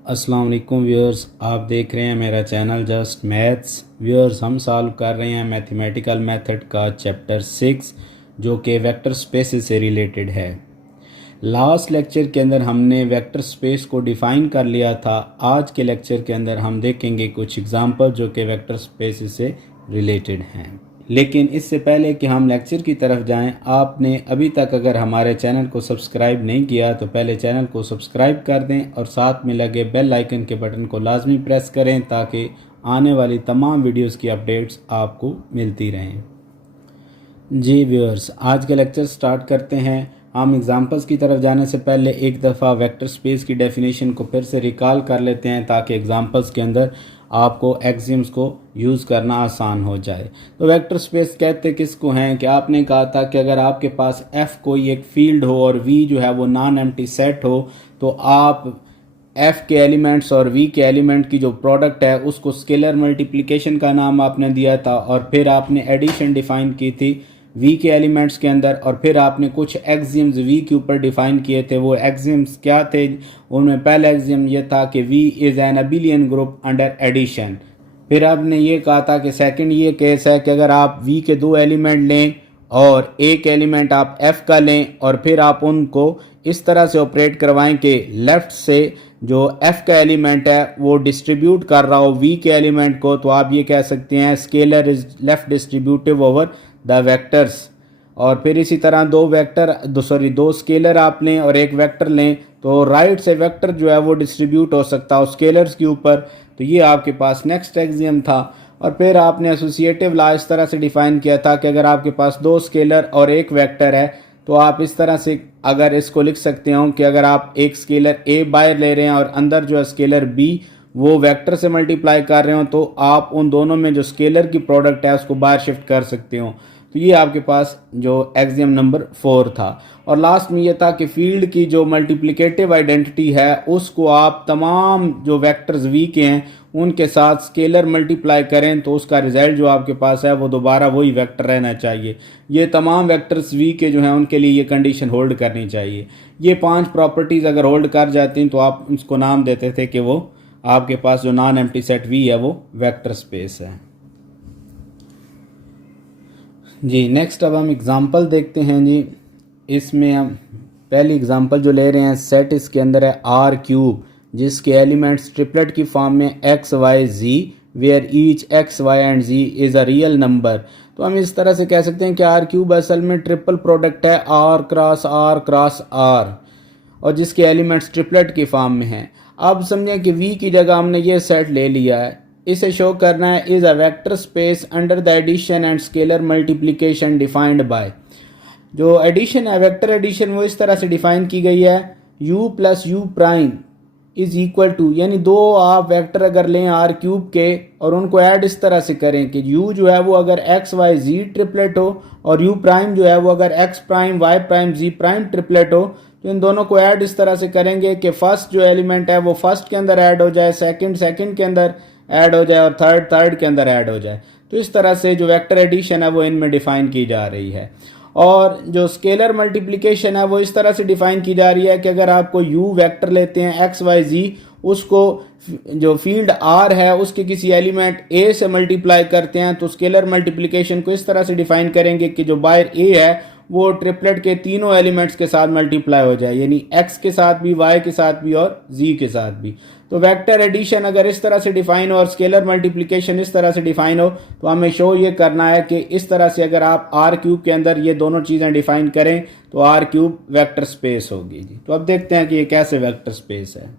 अस्सलाम वालेकुम व्यूअर्स, आप देख रहे हैं मेरा चैनल जस्ट मैथ्स। व्यूअर्स, हम सॉल्व कर रहे हैं मैथमेटिकल मेथड का चैप्टर 6 जो कि वेक्टर स्पेसेस से रिलेटेड है। लास्ट लेक्चर के अंदर हमने वेक्टर स्पेस को डिफ़ाइन कर लिया था। आज के लेक्चर के अंदर हम देखेंगे कुछ एग्जांपल जो कि वेक्टर स्पेसेस से रिलेटेड हैं। लेकिन इससे पहले कि हम लेक्चर की तरफ जाएं, आपने अभी तक अगर हमारे चैनल को सब्सक्राइब नहीं किया तो पहले चैनल को सब्सक्राइब कर दें और साथ में लगे बेल आइकन के बटन को लाजमी प्रेस करें ताकि आने वाली तमाम वीडियोस की अपडेट्स आपको मिलती रहें। जी व्यूअर्स, आज का लेक्चर स्टार्ट करते हैं। हम एग्जांपल्स की तरफ जाने से पहले एक दफ़ा वेक्टर स्पेस की डेफिनेशन को फिर से रिकॉल कर लेते हैं ताकि एग्जांपल्स के अंदर आपको एक्सियम्स को यूज़ करना आसान हो जाए। तो वेक्टर स्पेस कहते किसको हैं कि आपने कहा था कि अगर आपके पास F कोई एक फील्ड हो और V जो है वो नॉन एम्प्टी सेट हो तो आप F के एलिमेंट्स और V के एलिमेंट की जो प्रोडक्ट है उसको स्केलर मल्टीप्लिकेशन का नाम आपने दिया था और फिर आपने एडिशन डिफ़ाइन की थी V के एलिमेंट्स के अंदर और फिर आपने कुछ एक्सियम्स V के ऊपर डिफ़ाइन किए थे। वो एक्सियम्स क्या थे? उनमें पहला एक्सियम ये था कि V is an abelian group under addition. फिर आपने ये कहा था कि सेकंड ये केस है कि अगर आप V के दो एलिमेंट लें और एक एलिमेंट आप F का लें और फिर आप उनको इस तरह से ऑपरेट करवाएं कि लेफ़्ट से जो F का एलिमेंट है वो डिस्ट्रीब्यूट कर रहा हो V के एलिमेंट को, तो आप ये कह सकते हैं scalar is left distributive over the vectors. और फिर इसी तरह दो स्केलर आप लें और एक वेक्टर लें तो राइट से वेक्टर जो है वो डिस्ट्रीब्यूट हो सकता है स्केलर्स के ऊपर। तो ये आपके पास नेक्स्ट एक्सियम था। और फिर आपने एसोसिएटिव लॉ इस तरह से डिफाइन किया था कि अगर आपके पास दो स्केलर और एक वेक्टर है तो आप इस तरह से अगर इसको लिख सकते हो कि अगर आप एक स्केलर A बाहर ले रहे हैं और अंदर जो है स्केलर B वो वेक्टर से मल्टीप्लाई कर रहे हो तो आप उन दोनों में जो स्केलर की प्रोडक्ट है उसको बाहर शिफ्ट कर सकते हो। तो ये आपके पास जो एक्सियम नंबर 4 था। और लास्ट में ये था कि फील्ड की जो मल्टीप्लिकेटिव आइडेंटिटी है उसको आप तमाम जो वेक्टर्स V के हैं उनके साथ स्केलर मल्टीप्लाई करें तो उसका रिजल्ट जो आपके पास है वो दोबारा वही वेक्टर रहना चाहिए। ये तमाम वेक्टर्स V के जो हैं उनके लिए ये कंडीशन होल्ड करनी चाहिए। ये 5 प्रॉपर्टीज़ अगर होल्ड कर जाती हैं तो आप इसको नाम देते थे कि वो आपके पास जो नॉन एम्प्टी सेट V है वो वेक्टर स्पेस है। जी नेक्स्ट अब हम एग्जांपल देखते हैं। जी इसमें हम पहली एग्जांपल जो ले रहे हैं सेट इसके अंदर है R³ जिसके एलिमेंट्स ट्रिपलेट की फॉर्म में x y z where each x y and z is a real number. तो हम इस तरह से कह सकते हैं कि R³ असल में ट्रिपल प्रोडक्ट है R क्रॉस R और जिसके एलिमेंट्स ट्रिपलेट की फॉर्म में हैं। अब समझें कि V की जगह हमने ये सेट ले लिया है। इसे शो करना है is a vector space under the addition and scalar multiplication defined by. जो एडिशन है वेक्टर एडिशन वो इस तरह से डिफाइन की गई है u plus u prime is equal to, यानी दो आप वेक्टर अगर लें R³ के और उनको ऐड इस तरह से करें कि u जो है वो अगर x y z ट्रिपलेट हो और u प्राइम जो है वो अगर x prime y prime z prime triplet हो तो इन दोनों को ऐड इस तरह से करेंगे कि फर्स्ट जो एलिमेंट है वो फर्स्ट के अंदर ऐड हो जाए, सेकंड के अंदर ऐड हो जाए और थर्ड के अंदर ऐड हो जाए। तो इस तरह से जो वेक्टर एडिशन है वो इनमें डिफाइन की जा रही है। और जो स्केलर मल्टीप्लिकेशन है वो इस तरह से डिफाइन की जा रही है कि अगर आपको u वेक्टर लेते हैं x y z उसको जो फील्ड R है उसके किसी एलिमेंट A से मल्टीप्लाई करते हैं तो स्केलर मल्टीप्लिकेशन को इस तरह से डिफाइन करेंगे कि जो बाहर A है वो ट्रिपलेट के तीनों एलिमेंट्स के साथ मल्टीप्लाई हो जाए, यानी x के साथ भी, y के साथ भी और z के साथ भी। तो वेक्टर एडिशन अगर इस तरह से डिफाइन हो और स्केलर मल्टीप्लिकेशन इस तरह से डिफाइन हो तो हमें शो ये करना है कि इस तरह से अगर आप R³ के अंदर ये दोनों चीज़ें डिफाइन करें तो R³ वेक्टर स्पेस होगी। जी तो अब देखते हैं कि ये कैसे वेक्टर स्पेस है।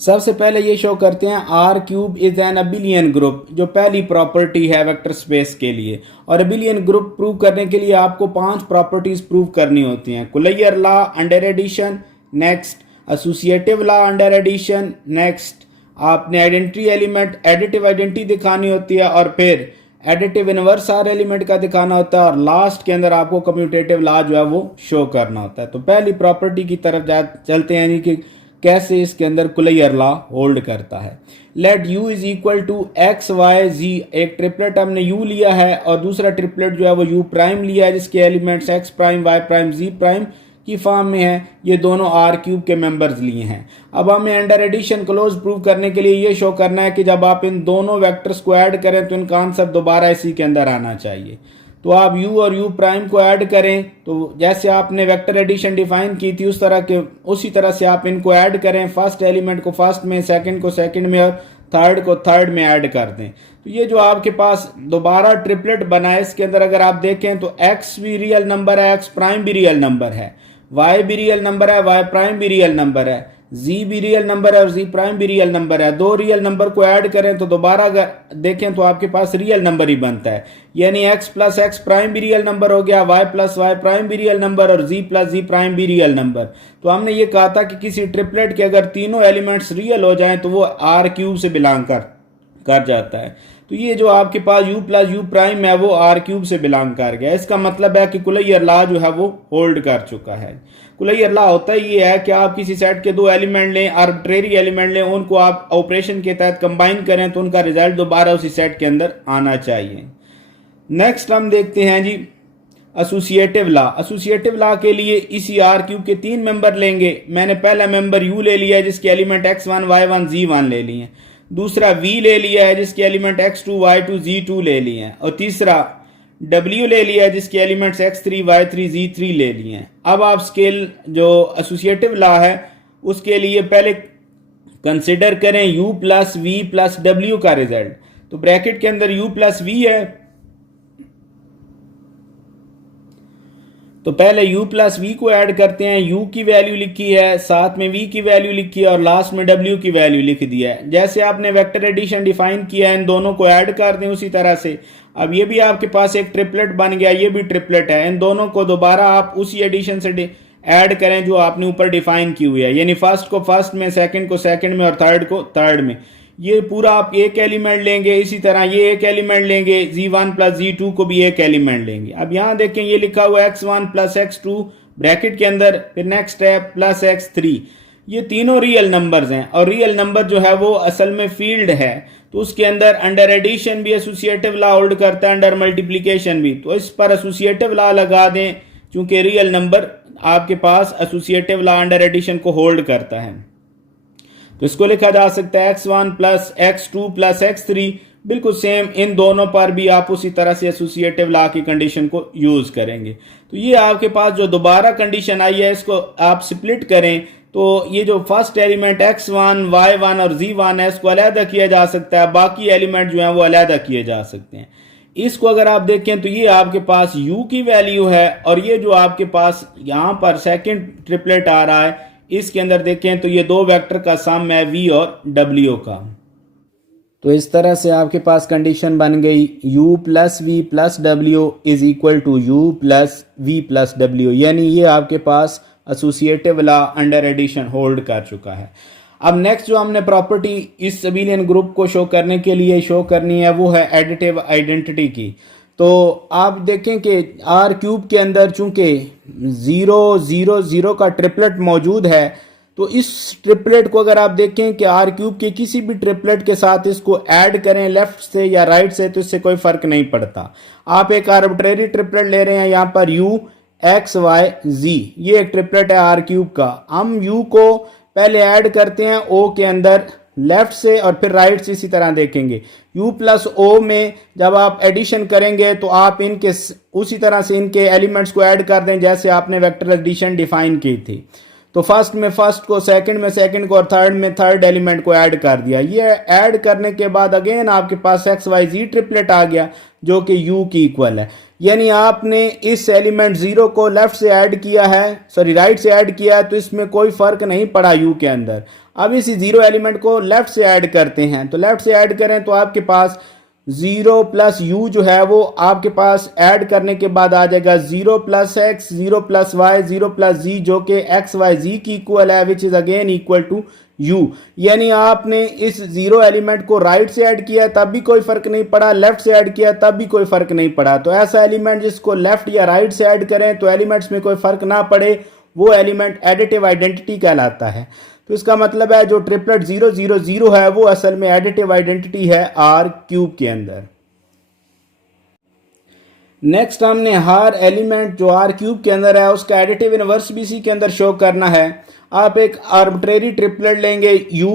सबसे पहले ये शो करते हैं R³ is an abelian group, जो पहली प्रॉपर्टी है वेक्टर स्पेस के लिए। और अबिलियन ग्रुप प्रूव करने के लिए आपको 5 प्रॉपर्टीज प्रूव करनी होती हैं। Closure law under addition, next associative law under addition, next आपने आइडेंटिटी एलिमेंट एडिटिव आइडेंटिटी दिखानी होती है और फिर एडिटिव इनवर्स आर एलिमेंट का दिखाना होता है और लास्ट के अंदर आपको कम्यूटेटिव लॉ जो है वो शो करना होता है। तो पहली प्रॉपर्टी की तरफ चलते हैं कि कैसे इसके अंदर कुलैयर लॉ होल्ड करता है। Let u is equal to x y z, एक ट्रिपलेट हमने u लिया है और दूसरा ट्रिपलेट जो है वो u प्राइम लिया है जिसके elements x prime y prime z prime की फॉर्म में है, ये दोनों आर क्यूब के मेंबर्स लिए हैं। अब हमें अंडर एडिशन क्लोज प्रूव करने के लिए ये शो करना है कि जब आप इन दोनों वेक्टर्स को ऐड करें तो इनका आंसर दोबारा इसी के अंदर आना चाहिए। तो आप u और u प्राइम को ऐड करें, तो जैसे आपने वेक्टर एडिशन डिफाइन की थी उसी तरह से आप इनको ऐड करें। फर्स्ट एलिमेंट को फर्स्ट में, सेकंड को सेकंड में और थर्ड को थर्ड में ऐड कर दें। तो ये जो आपके पास दोबारा ट्रिपलेट बना है, इसके अंदर अगर आप देखें तो x भी रियल नंबर है, x प्राइम भी रियल नंबर है, y भी रियल नंबर है, y प्राइम भी रियल नंबर है, z भी रियल नंबर है और z प्राइम भी रियल नंबर है। दो रियल नंबर को ऐड करें तो दोबारा अगर देखें तो आपके पास रियल नंबर ही बनता है, यानी x प्लस x प्राइम भी रियल नंबर हो गया, y प्लस y प्राइम भी रियल नंबर और z प्लस z प्राइम भी रियल नंबर। तो हमने ये कहा था कि किसी ट्रिपलेट के अगर तीनों एलिमेंट्स रियल हो जाएं तो वो आर क्यूब से बिलोंग कर जाता है। तो ये जो आपके पास u प्लस u प्राइम है वो आर क्यूब से बिलोंग कर गया। इसका मतलब है कि कुलैयर लॉ जो है वो होल्ड कर चुका है। कुलैयर लॉ होता ही ये है कि आप किसी सेट के दो एलिमेंट लें, आर्बिट्रेरी एलिमेंट लें, उनको आप ऑपरेशन के तहत कंबाइन करें तो उनका रिजल्ट दोबारा उसी सेट के अंदर आना चाहिए। नेक्स्ट हम देखते हैं जी एसोसिएटिव लॉ। एसोसिएटिव लॉ के लिए इसी आर क्यूब के तीन मेंबर लेंगे। मैंने पहला मेंबर u ले लिया है जिसके एलिमेंट x1 y1 z1 ले लिए हैं। दूसरा v ले लिया है जिसके एलिमेंट x2 y2 z2 ले लिए हैं। और तीसरा w ले लिया है जिसके एलिमेंट्स x3 y3 z3 ले लिए हैं। अब आप स्केल जो एसोसिएटिव लॉ है उसके लिए पहले कंसिडर करें u plus v plus w का रिजल्ट। तो ब्रैकेट के अंदर u प्लस v है, तो पहले u प्लस v को ऐड करते हैं। u की वैल्यू लिखी है, साथ में v की वैल्यू लिखी है और लास्ट में w की वैल्यू लिख दिया है। जैसे आपने वेक्टर एडिशन डिफाइन किया है, इन दोनों को ऐड कर दें उसी तरह से। अब ये भी आपके पास एक ट्रिपलेट बन गया, ये भी ट्रिपलेट है। इन दोनों को दोबारा आप उसी एडिशन से ऐड करें जो आपने ऊपर डिफाइन की हुई है, यानी फर्स्ट को फर्स्ट में, सेकंड को सेकंड में और थर्ड को थर्ड में। ये पूरा आप एक एलिमेंट लेंगे, इसी तरह ये एक एलिमेंट लेंगे, z1 प्लस z2 को भी एक एलिमेंट लेंगे। अब यहां देखें ये लिखा हुआ x1 प्लस x2 ब्रैकेट के अंदर, फिर नेक्स्ट है प्लस x3। ये तीनों रियल नंबर्स हैं और रियल नंबर जो है वो असल में फील्ड है, तो उसके अंदर अंडर एडिशन भी एसोसिएटिव लॉ होल्ड करता है, अंडर मल्टीप्लिकेशन भी। तो इस पर एसोसिएटिव लॉ लगा दें, क्योंकि रियल नंबर आपके पास एसोसिएटिव लॉ अंडर एडिशन को होल्ड करता है। तो इसको लिखा जा सकता है x1 plus x2 plus x3। बिल्कुल सेम इन दोनों पर भी आप उसी तरह से एसोसिएटिव लॉ की कंडीशन को यूज करेंगे। तो ये आपके पास जो दोबारा कंडीशन आई है इसको आप स्प्लिट करें, तो ये जो फर्स्ट एलिमेंट x1 y1 और z1 है इसको अलहदा किया जा सकता है, बाकी एलिमेंट जो है वो अलहदा किए जा सकते हैं। इसको अगर आप देखें तो ये आपके पास u की वैल्यू है और ये जो आपके पास यहाँ पर सेकंड ट्रिपलेट आ रहा है इसके अंदर देखें तो ये दो वेक्टर का सम है v और w का। तो इस तरह से आपके पास कंडीशन बन गई u plus v plus w is equal to u plus v plus w, यानी ये आपके पास associative law under addition hold कर चुका है। अब नेक्स्ट जो हमने प्रॉपर्टी इस अबेलियन ग्रुप को शो करने के लिए शो करनी है वो है एडिटिव आइडेंटिटी की। तो आप देखें कि आर क्यूब के अंदर चूंकि 0 0 0 का ट्रिपलेट मौजूद है, तो इस ट्रिपलेट को अगर आप देखें कि आर क्यूब के किसी भी ट्रिपलेट के साथ इसको ऐड करें लेफ्ट से या राइट से तो इससे कोई फर्क नहीं पड़ता। आप एक आर्बिट्रेरी ट्रिपलेट ले रहे हैं, यहाँ पर u x y z, ये एक ट्रिपलेट है आर क्यूब का। हम u को पहले ऐड करते हैं o के अंदर लेफ्ट से और फिर राइट से इसी तरह देखेंगे। u प्लस o में जब आप एडिशन करेंगे तो आप इनके उसी तरह से इनके एलिमेंट्स को ऐड कर दें जैसे आपने वेक्टर एडिशन डिफाइन की थी। तो फर्स्ट में फर्स्ट को, सेकंड में सेकंड को और थर्ड में थर्ड एलिमेंट को ऐड कर दिया। ये ऐड करने के बाद अगेन आपके पास एक्स वाई जी ट्रिपलेट आ गया जो कि u की इक्वल है। यानी आपने इस एलिमेंट 0 को लेफ्ट से ऐड किया है, सॉरी राइट से ऐड किया है, तो इसमें कोई फर्क नहीं पड़ा u के अंदर। अब इसी 0 एलिमेंट को लेफ्ट से ऐड करते हैं, तो लेफ्ट से ऐड करें तो आपके पास 0 प्लस u जो है वो आपके पास ऐड करने के बाद आ जाएगा 0 plus x, 0 plus y, 0 plus z जो कि x y z की इक्वल है, which is again equal to u। यानी आपने इस 0 एलिमेंट को राइट से ऐड किया तब भी कोई फर्क नहीं पड़ा, लेफ्ट से ऐड किया तब भी कोई फर्क नहीं पड़ा। तो ऐसा एलिमेंट जिसको लेफ्ट या राइट से ऐड करें तो एलिमेंट्स में कोई फर्क ना पड़े, वो एलिमेंट एडिटिव आइडेंटिटी कहलाता है। तो इसका मतलब है जो ट्रिपलेट 0 0 0 है वो असल में एडिटिव आइडेंटिटी है आर क्यूब के अंदर। नेक्स्ट हमने हर एलिमेंट जो आर क्यूब के अंदर है उसका एडिटिव इनवर्स भी इसी के अंदर शो करना है। आप एक आर्बिट्रेरी ट्रिपलेट लेंगे u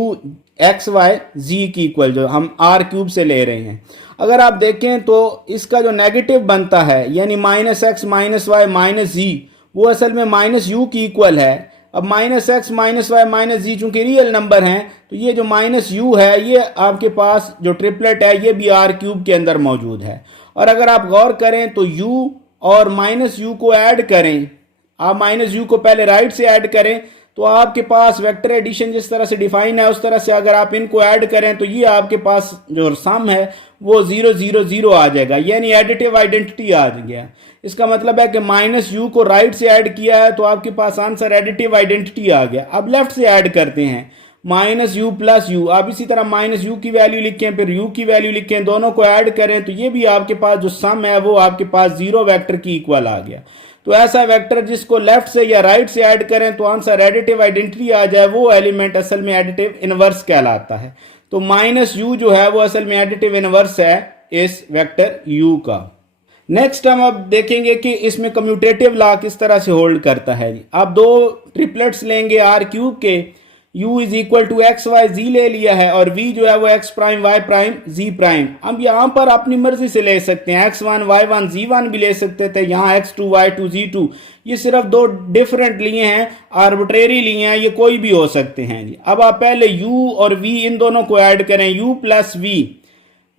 x y z की इक्वल, जो हम आर क्यूब से ले रहे हैं। अगर आप देखें तो इसका जो नेगेटिव बनता है यानी -x -y -z, वो असल में -u की इक्वल है। अब -x -y -z चूंकि रियल नंबर हैं तो ये जो -u है ये आपके पास जो ट्रिपलेट है ये भी आर क्यूब के अंदर मौजूद है। और अगर आप गौर करें तो u और -u को ऐड करें, आप -u को पहले राइट से ऐड करें तो आपके पास वेक्टर एडिशन जिस तरह से डिफाइन है उस तरह से अगर आप इनको ऐड करें तो ये आपके पास जो सम है वो 0 0 0 आ जाएगा, यानी एडिटिव आइडेंटिटी आ गया। इसका मतलब है कि -u को राइट से ऐड किया है तो आपके पास आंसर एडिटिव आइडेंटिटी आ गया। अब लेफ्ट से ऐड करते हैं -u + u, आप इसी तरह -u की वैल्यू लिखें फिर u की वैल्यू लिखें, दोनों को ऐड करें तो ये भी आपके पास जो सम है वो आपके पास 0 वेक्टर की इक्वल आ गया। तो ऐसा वेक्टर जिसको लेफ्ट से या राइट से ऐड करें तो आंसर एडिटिव आइडेंटिटी आ जाए, वो एलिमेंट असल में एडिटिव इनवर्स कहलाता है। तो -u जो है वो असल में एडिटिव इनवर्स है इस वेक्टर u का। नेक्स्ट हम अब देखेंगे कि इसमें कम्यूटेटिव लॉ किस तरह से होल्ड करता है। आप दो ट्रिपलेट्स लेंगे आर क्यूब के, u = x y z ले लिया है और v जो है वो x prime y prime z prime. अब यहाँ पर अपनी मर्जी से ले सकते हैं, x1 y1 z1 भी ले सकते थे, यहाँ x2 y2 z2। ये सिर्फ दो डिफरेंट लिए हैं, आर्बिट्रेरी लिए हैं, ये कोई भी हो सकते हैं जी। अब आप पहले u और v इन दोनों को ऐड करें, u + v।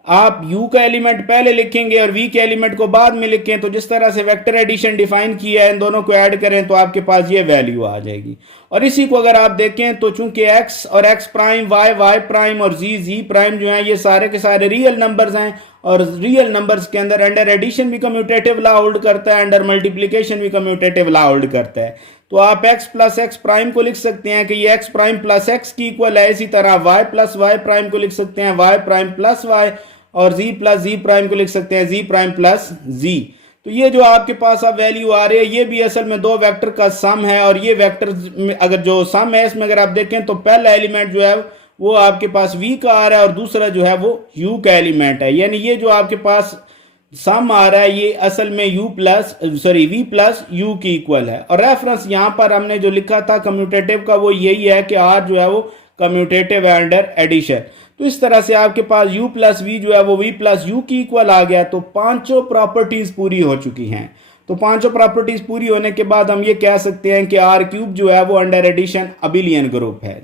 आप u का एलिमेंट पहले लिखेंगे और v के एलिमेंट को बाद में लिखें, तो जिस तरह से वेक्टर एडिशन डिफाइन किया है इन दोनों को ऐड करें तो आपके पास ये वैल्यू आ जाएगी। और इसी को अगर आप देखें तो चूंकि x और x प्राइम y प्राइम और z प्राइम जो है ये सारे के सारे रियल नंबर्स हैं और रियल नंबर्स के अंदर अंडर एडिशन भी कम्यूटेटिव लॉ होल्ड करता है, अंडर मल्टीप्लीकेशन भी कम्यूटेटिव लॉ होल्ड करता है। तो आप x + x प्राइम को लिख सकते हैं कि ये x प्राइम + x की इक्वल है। इसी तरह y + y प्राइम को लिख सकते हैं y प्राइम + y, और z + z प्राइम को लिख सकते हैं z प्राइम + z। तो ये जो आपके पास अब वैल्यू आ रही है ये भी असल में दो वेक्टर का सम है, और ये वेक्टर अगर जो सम है इसमें अगर आप देखें तो पहला एलिमेंट जो है वो आपके पास v का आ रहा है और दूसरा जो है वो u का एलिमेंट है, यानी ये जो आपके पास सम आ रहा है ये असल में v + u की इक्वल है। और रेफरेंस यहाँ पर हमने जो लिखा था कम्यूटेटिव का वो यही है कि r जो है वो कम्यूटेटिव है अंडर एडिशन। तो इस तरह से आपके पास u + v जो है वो v + u की इक्वल आ गया। तो पांचों प्रॉपर्टीज पूरी हो चुकी हैं। तो पांचों प्रॉपर्टीज पूरी होने के बाद हम ये कह सकते हैं कि आर क्यूब जो है वो अंडर एडिशन अबिलियन ग्रुप है।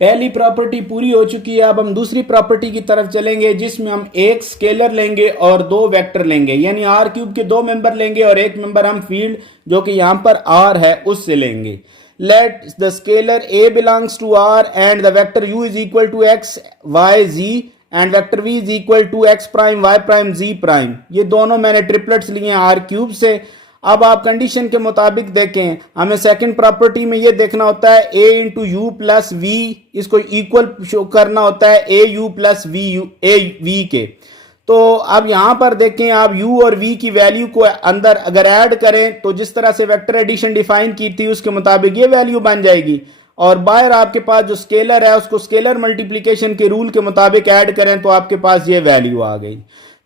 पहली प्रॉपर्टी पूरी हो चुकी है। अब हम दूसरी प्रॉपर्टी की तरफ चलेंगे जिसमें हम एक स्केलर लेंगे और दो वेक्टर लेंगे, यानी आर क्यूब के दो मेंबर लेंगे और एक मेंबर हम फील्ड जो कि यहां पर r है उससे लेंगे। Let the scalar a belongs to r and the vector u = x y z and vector v = x prime y prime z prime। ये दोनों मैंने ट्रिपलेट्स लिए हैं आर क्यूब से। अब आप कंडीशन के मुताबिक देखें, हमें सेकंड प्रॉपर्टी में ये देखना होता है a × u + v, इसको इक्वल शो करना होता है a u + v के। तो अब यहां पर देखें, आप u और v की वैल्यू को अंदर अगर ऐड करें तो जिस तरह से वेक्टर एडिशन डिफाइन की थी उसके मुताबिक ये वैल्यू बन जाएगी, और बाहर आपके पास जो स्केलर है उसको स्केलर मल्टीप्लिकेशन के रूल के मुताबिक ऐड करें तो आपके पास ये वैल्यू आ गई।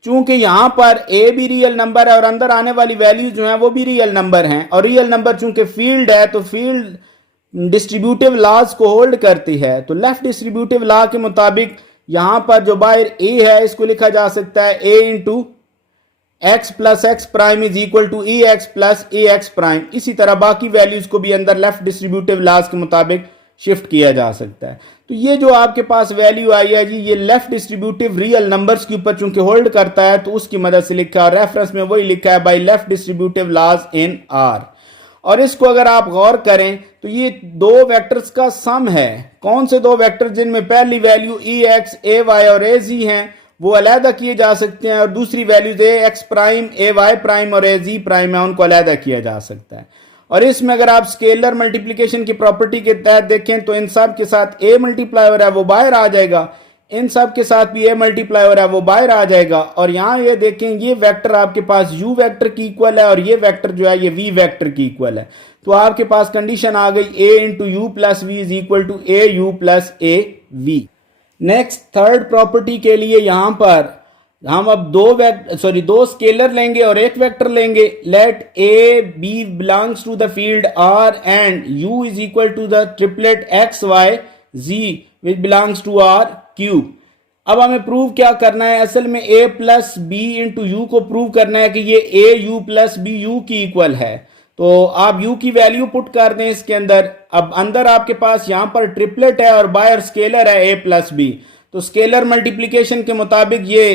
चूंकि यहां पर a भी रियल नंबर है और अंदर आने वाली वैल्यू जो है वो भी रियल नंबर हैं, और रियल नंबर चूंकि फील्ड है तो फील्ड डिस्ट्रीब्यूटिव लॉज को होल्ड करती है। तो लेफ्ट डिस्ट्रीब्यूटिव लॉ के मुताबिक यहां पर जो बाहर a है इसको लिखा जा सकता है a × x + x prime = ex + ax prime. इसी तरह बाकी वैल्यूज को भी अंदर लेफ्ट डिस्ट्रीब्यूटिव लॉज के मुताबिक शिफ्ट किया जा सकता है। तो ये जो आपके पास वैल्यू आई है जी, ये लेफ्ट डिस्ट्रीब्यूटिव रियल नंबर्स के ऊपर चूंकि होल्ड करता है तो उसकी मदद से लिखा है, और रेफरेंस में वही लिखा है by left distributive laws in R। और इसको अगर आप गौर करें तो ये दो वेक्टर्स का सम है। कौन से दो वेक्टर? जिनमें पहली वैल्यू ex ay और az हैं वो अलहदा किए जा सकते हैं, और दूसरी values ax prime ay prime और az प्राइम है उनको अलहदा किया जा सकता है। और इसमें अगर आप स्केलर मल्टीप्लिकेशन की प्रॉपर्टी के तहत देखें तो इन सब के साथ a मल्टीप्लाई हो रहा है वो बाहर आ जाएगा, इन सब के साथ भी a मल्टीप्लाई हो रहा है वो बाहर आ जाएगा। और यहाँ ये देखें ये वेक्टर आपके पास u वेक्टर की इक्वल है और ये वेक्टर जो है ये v वेक्टर की इक्वल है। तो आपके पास कंडीशन आ गई a × u + v = au + av। Next third property के लिए यहाँ पर हम अब दो स्केलर लेंगे और एक वेक्टर लेंगे। Let a b belongs to the field R and u is equal to the triplet x y z which belongs to R cube. अब हमें प्रूव क्या करना है, असल में a plus B into u को प्रूव करना है कि ये a u plus b u की इक्वल है। तो आप u की वैल्यू पुट कर दें इसके अंदर। अब अंदर आपके पास यहां पर ट्रिपलेट है और बाहर स्केलर है a प्लस बी, तो स्केलर मल्टीप्लीकेशन के मुताबिक ये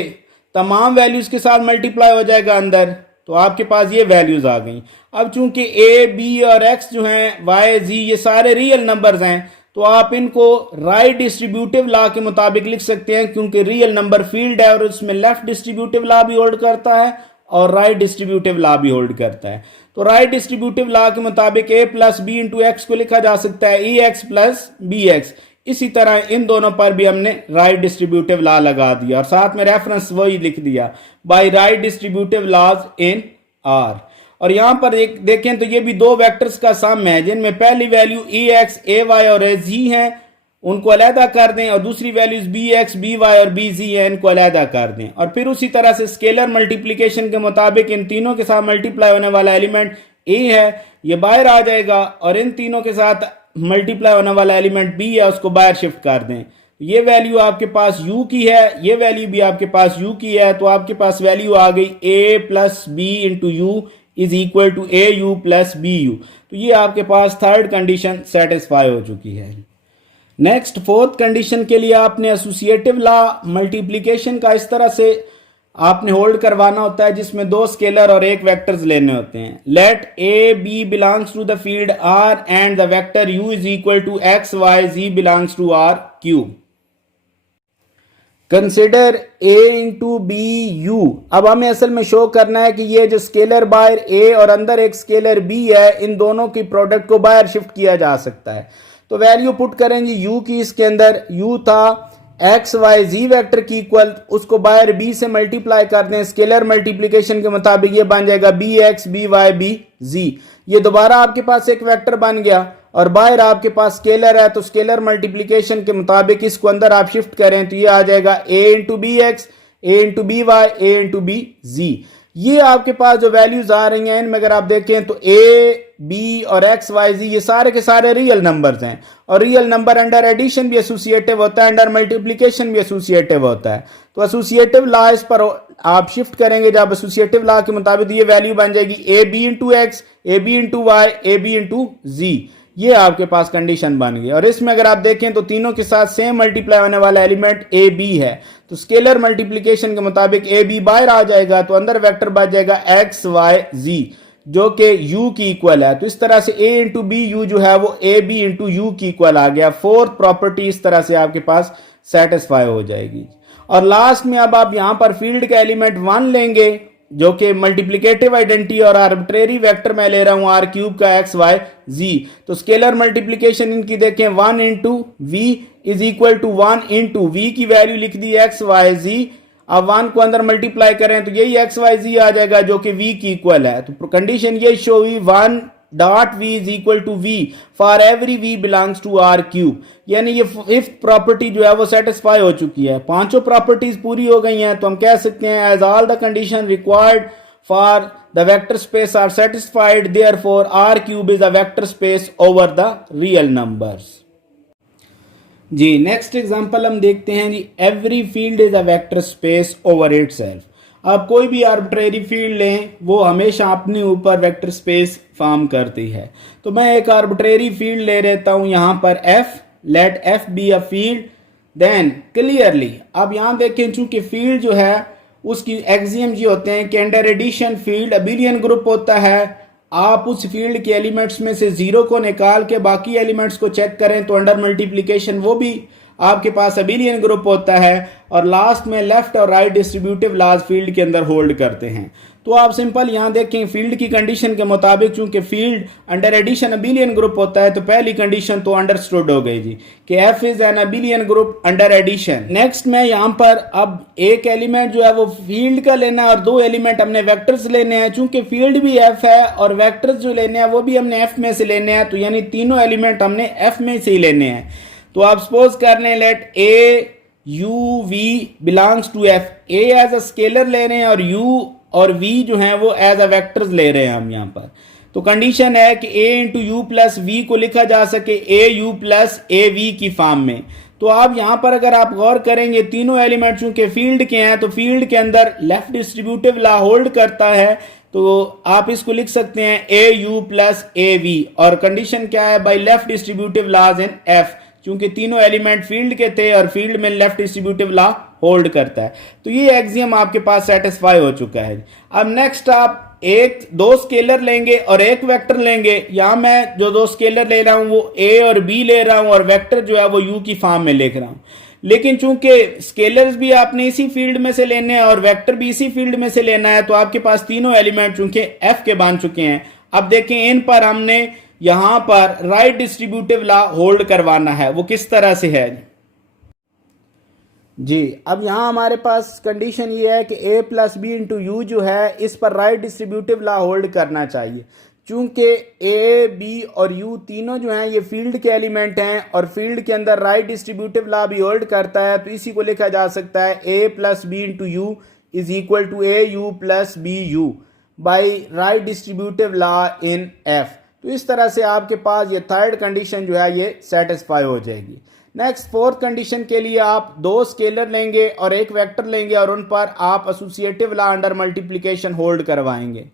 तमाम वैल्यूज के साथ मल्टीप्लाई हो जाएगा अंदर, तो आपके पास ये वैल्यूज आ गई। अब चूंकि a b और x जो हैं y z ये सारे रियल नंबर्स हैं, तो आप इनको राइट डिस्ट्रीब्यूटिव लॉ के मुताबिक लिख सकते हैं, क्योंकि रियल नंबर फील्ड है और उसमें लेफ्ट डिस्ट्रीब्यूटिव लॉ भी होल्ड करता है और राइट डिस्ट्रीब्यूटिव लॉ भी होल्ड करता है। तो राइट डिस्ट्रीब्यूटिव लॉ के मुताबिक a plus B into x को लिखा जा सकता है a x plus b x. इसी तरह इन दोनों पर भी हमने राइट डिस्ट्रीब्यूटिव लॉ लगा दिया और साथ में रेफरेंस वही लिख दिया, by right distributive laws in R. और यहां पर देखें तो ये भी दो वेक्टर्स का सम है जिनमें पहली वैल्यू ए एक्स ए वाई और ए जी है, उनको अलहदा कर दें, और दूसरी values b x b y और बी जी है, इनको अलहदा कर दें। और फिर उसी तरह से स्केलर मल्टीप्लीकेशन के मुताबिक इन तीनों के साथ मल्टीप्लाई होने वाला एलिमेंट ए है, ये बाहर आ जाएगा, और इन तीनों के साथ मल्टीप्लाई होने वाला एलिमेंट बी है, उसको बाहर शिफ्ट कर दें। ये वैल्यू आपके पास u की है, ये वैल्यू भी आपके पास u की है, तो आपके पास वैल्यू आ गई a plus B into u is equal to a u plus b u. तो ये आपके पास थर्ड कंडीशन सेटिस्फाई हो चुकी है। नेक्स्ट फोर्थ कंडीशन के लिए आपने एसोसिएटिव लॉ मल्टीप्लीकेशन का इस तरह से आपने होल्ड करवाना होता है जिसमें दो स्केलर और एक वेक्टर्स लेने होते हैं। Let a b belongs to the field R and the vector u is equal to x y z belongs to R cube. Consider a into b u. अब हमें असल में शो करना है कि ये जो स्केलर बाहर a और अंदर एक स्केलर b है, इन दोनों की प्रोडक्ट को बाहर शिफ्ट किया जा सकता है। तो वैल्यू पुट करेंगे u की, इसके अंदर u था एक्स वाई जी वेक्टर की इक्वल, उसको बाहर b से मल्टीप्लाई कर दें स्केलर मल्टीप्लीकेशन के मुताबिक, ये बन जाएगा b x b y b z. ये दोबारा आपके पास एक वेक्टर बन गया और बाहर आपके पास स्केलर है, तो स्केलर मल्टीप्लीकेशन के मुताबिक इसको अंदर आप शिफ्ट करें तो ये आ जाएगा a into b x a into b y a into b z. ये आपके पास जो वैल्यूज आ रही हैं इनमें अगर आप देखें तो a b और x y z ये सारे के सारे रियल नंबर्स हैं, और रियल नंबर अंडर एडिशन भी एसोसिएटिव होता है, अंडर मल्टीप्लीकेशन भी एसोसिएटिव होता है। तो एसोसिएटिव लॉ इस पर आप शिफ्ट करेंगे जब एसोसिएटिव लॉ के मुताबिक ये वैल्यू बन जाएगी a b into x a b into y a b into z. ये आपके पास कंडीशन बन गई। और इसमें अगर आप देखें तो तीनों के साथ सेम मल्टीप्लाई होने वाला एलिमेंट ए बी है, तो स्केलर मल्टीप्लीकेशन के मुताबिक ए बी बाहर आ जाएगा, तो अंदर वेक्टर बच जाएगा एक्स वाई जी जो कि u की इक्वल है। तो इस तरह से a इंटू बी यू जो है वो a b इंटू यू की इक्वल आ गया। फोर्थ प्रॉपर्टी इस तरह से आपके पास सेटिस्फाई हो जाएगी। और लास्ट में अब आप यहां पर फील्ड का एलिमेंट 1 लेंगे जो कि मल्टीप्लिकेटिव आइडेंटिटी और आर्बिट्रेरी वेक्टर मैं ले रहा हूं आर क्यूब का एक्स वाई जी। तो स्केलर मल्टीप्लिकेशन इनकी देखें 1 into v is equal to 1 into v की वैल्यू लिख दी एक्स वाई जी। अब 1 को अंदर मल्टीप्लाई करें तो यही एक्स वाई जी आ जाएगा जो कि v की इक्वल है। तो कंडीशन ये शो हुई 1 dot v is equal to v for every v belongs to R cube, यानी ये फिफ्थ प्रॉपर्टी जो है वो सेटिस्फाई हो चुकी है। पांचों प्रॉपर्टीज पूरी हो गई हैं, तो हम कह सकते हैं as all the condition required for the vector space are satisfied therefore R cube is a vector space over the real numbers. जी नेक्स्ट एग्जांपल हम देखते हैं जी, every field is a vector space over itself. आप कोई भी arbitrary field लें वो हमेशा अपने ऊपर वेक्टर स्पेस फॉर्म करती है। तो मैं एक आर्बिट्रेरी फील्ड ले लेता हूं यहां पर f, let f be a field, then clearly अब यहां देखें चूंकि फील्ड जो है उसकी एक्सियम ये होते हैं कि under addition field abelian group होता है। आप उस फील्ड के एलिमेंट्स में से जीरो को निकाल के बाकी एलिमेंट्स को चेक करें तो अंडर मल्टीप्लिकेशन वो भी आपके पास अबिलियन ग्रुप होता है, और लास्ट में लेफ्ट और राइट डिस्ट्रीब्यूटिव लॉज फील्ड के अंदर होल्ड करते हैं। तो आप सिंपल यहां देखें फील्ड की कंडीशन के मुताबिक चूंकि field under addition abelian group होता है तो पहली कंडीशन तो अंडरस्टूड हो गई जी कि f is an abelian group under addition. Next में यहां पर अब एक एलिमेंट जो है वो फील्ड का लेना है और दो एलिमेंट हमने वेक्टर्स लेने हैं। चूंकि फील्ड भी f है और वेक्टर्स जो लेने हैं वो भी हमने f में से लेने हैं, तो यानी तीनों एलिमेंट हमने f में से ही लेने हैं। तो आप सपोज कर लें let a u v belongs to F, a as a scalar ले रहे हैं और यू और वी जो है वो एज अ वेक्टर्स ले रहे हैं हम यहाँ पर। तो कंडीशन है कि a into u plus v को लिखा जा सके a u plus a v की फॉर्म में। तो आप यहां पर अगर आप गौर करेंगे तीनों एलिमेंट चूंकि फील्ड के हैं तो फील्ड के अंदर लेफ्ट डिस्ट्रीब्यूटिव लॉ होल्ड करता है, तो आप इसको लिख सकते हैं a u plus a v. और कंडीशन क्या है, by left distributive laws in F, क्योंकि तीनों एलिमेंट फील्ड के थे और फील्ड में लेफ्ट डिस्ट्रीब्यूटिव लॉ होल्ड करता है। तो ये एक्सियम आपके पास सेटिस्फाई हो चुका है। अब नेक्स्ट आप दो स्केलर लेंगे और एक वेक्टर लेंगे। यहां मैं जो दो स्केलर ले रहा हूं वो ए और बी ले रहा हूं और वेक्टर जो है वो यू की फॉर्म में लिख रहा हूं। लेकिन चूंकि स्केलर्स भी आपने इसी फील्ड में से लेने हैं और वेक्टर भी इसी फील्ड में से लेना है, तो आपके पास तीनों एलिमेंट चूंकि एफ के बन चुके हैं। अब देखें इन पर हमने यहां पर राइट डिस्ट्रीब्यूटिव लॉ होल्ड करवाना है। वो किस तरह से है जी, अब यहां हमारे पास कंडीशन ये है कि a plus B into u जो है इस पर राइट डिस्ट्रीब्यूटिव लॉ होल्ड करना चाहिए। चूंकि a, b और u तीनों जो हैं ये फील्ड के एलिमेंट हैं और फील्ड के अंदर राइट डिस्ट्रीब्यूटिव लॉ भी होल्ड करता है, तो इसी को लिखा जा सकता है a plus B into u is equal to a u plus b u by right distributive law in f। तो इस तरह से आपके पास ये थर्ड कंडीशन जो है ये सेटिस्फाई हो जाएगी। नेक्स्ट फोर्थ कंडीशन के लिए आप दो स्केलर लेंगे और एक वेक्टर लेंगे और उन पर आप associative law under multiplication hold करवाएंगे।